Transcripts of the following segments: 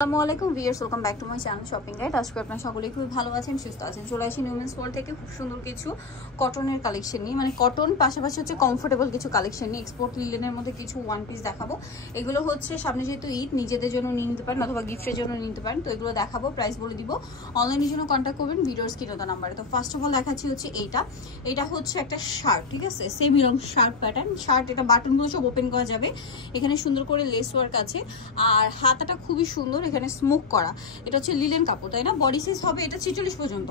আসসালামু আলাইকুম viewers, welcome back to my channel shopping guide. আজকে আপনারা সকলেই খুব ভালো আছেন, সুস্থ আছেন। চলে আসি উমেন্স ওয়ার্ল্ড থেকে খুব সুন্দর কিছু কটনের কালেকশন নিয়ে, মানে কটন পাশাপাশি হচ্ছে কমফোর্টেবল কিছু কালেকশন নিয়ে এক্সপোর্ট লিলেনের মধ্যে কিছু ওয়ান পিস দেখাবো। এগুলো হচ্ছে সামনে যেহেতু ঈদ, নিজেদের জন্য নিয়ে নিতে পারেন অথবা গিফটের জন্য নিতে পারেন। তো এগুলো দেখাবো, প্রাইস বলে দিব। অনলাইনের জন্য কন্ট্যাক্ট করবেন ভিডিওর স্ক্রিনে দেওয়া নাম্বারে। তো ফার্স্ট অফ অল দেখাচ্ছি হচ্ছে এটা হচ্ছে একটা শার্ট, ঠিক আছে, সেম এরকম শার্ট প্যাটার্ন শার্ট। এটা বাটনগুলো সব ওপেন করা যাবে, এখানে সুন্দর করে লেস ওয়ার্ক আছে, আর হাতাটা খুবই সুন্দর, এখানে স্মোক করা। এটা হচ্ছে লিলেন কাপড়, তাই না? বডি সাইজ হবে এটা 46 পর্যন্ত,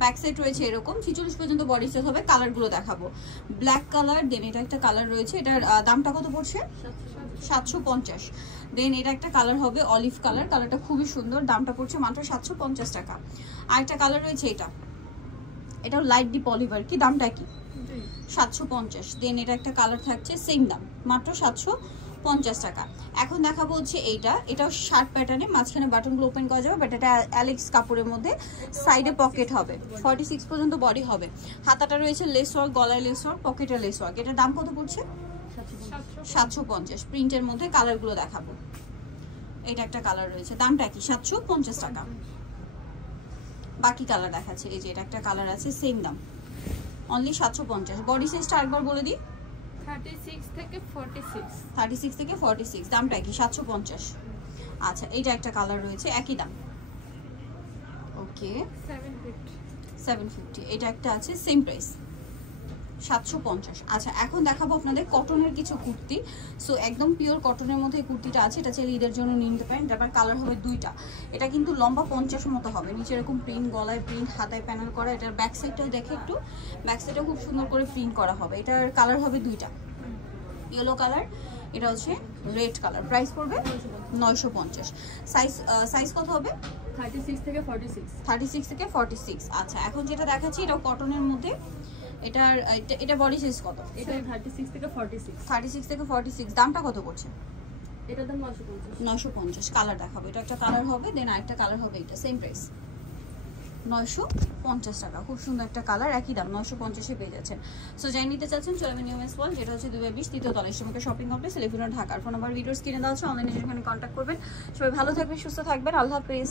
ব্যাক সাইড রয়েছে এরকম 46 পর্যন্ত বডি সাইজ হবে। কালার গুলো দেখাবো, ব্ল্যাক কালার, দেন এটা একটা কালার রয়েছে, এটার দামটা কত পড়ছে? 750। দেন এটা একটা কালার হবে অলিভ কালার, কালারটা খুবই সুন্দর, দামটা পড়ছে মাত্র 750 টাকা। আর একটা কালার রয়েছে এটাও লাইট ডিপ অলিভ, আর কি দামটা কি? 750। দেন এটা একটা কালার থাকছে, সেম দাম, মাত্র 750 টাকা। এখন দেখাবো হচ্ছে এটাও শার্ট প্যাটার্নে, মাঝখানে বাটনগুলো ওপেন করা যাবে, বাট এটা অ্যালেক্স কাপড়ের মধ্যে, সাইডে পকেট হবে, 46 পর্যন্ত বডি হবে। হাতাটা রয়েছে লেস ওয়ার্ক, গলায় লেস ওয়ার্ক, পকেটে লেস ওয়ার্ক। এটার দাম কত পড়ছে? 750। প্রিন্টের মধ্যে কালারগুলো দেখাবো। এটা একটা কালার রয়েছে, দামটা কি? 750 টাকা। বাকি কালার দেখাচ্ছে, এই যে এটা একটা কালার আছে, সেম দাম, অনলি 750। বডি সাইজটা আরেকবার বলে দিই, 36 থেকে 46। 36 থেকে 46, দামটা কি? 750। আচ্ছা, এইটা একটা কালার রয়েছে, একই দাম, ওকে, 750। এটা একটা আছে, সেম প্রাইস, 750। আচ্ছা, এখন দেখাবো আপনাদের কটনের কিছু কুর্তি। সো একদম পিওর কটনের মধ্যে কুর্তিটা আছে, এটা চাইলে ঈদের জন্য নিতে পারেন। এটার কালার হবে দুইটা। এটা কিন্তু লম্বা 50 মতো হবে, নিচে এরকম প্রিন্ট, গলায় প্রিন্ট, হাতায় প্যানেল করা। এটার ব্যাক সাইডটাও দেখে একটু, ব্যাক সাইডটা খুব সুন্দর করে প্রিন্ট করা হবে। এটার কালার হবে দুইটা, ইয়েলো কালার, এটা হচ্ছে রেড কালার। প্রাইস পড়বে 950। সাইজ কত হবে? 36 থেকে 46। 36 থেকে 46। আচ্ছা, এখন যেটা দেখাচ্ছি এটা কটনের মধ্যে, এটা বডি সাইজ কত? এটা 36 থেকে 46। 36 থেকে 46, দামটা কত পড়ছে? এটার দাম 950। 950। কালার দেখাবো, এটা একটা কালার হবে, দেন আরেকটা কালার হবে, এটা সেম প্রাইস, 950 টাকা। খুব সুন্দর একটা কালার, একই দাম, 950-এ পেয়ে যাচ্ছেন। সো যাই নিতে চাচ্ছেন চলে যাবেন উমেন্স ওয়ার্ল্ড, যেটা হচ্ছে 220 তৃতীয় তলায় শ্রমিকের শপিং কমপ্লেক্স, টেলিফোন ঢাকার। ফোন নাম্বার ভিডিওস কিনে দেওয়া হচ্ছে, অনলাইনে যেখানে কন্ট্যাক্ট করবেন। সবাই ভালো থাকবেন, সুস্থ থাকবেন, আল্লাহ হাফেজ।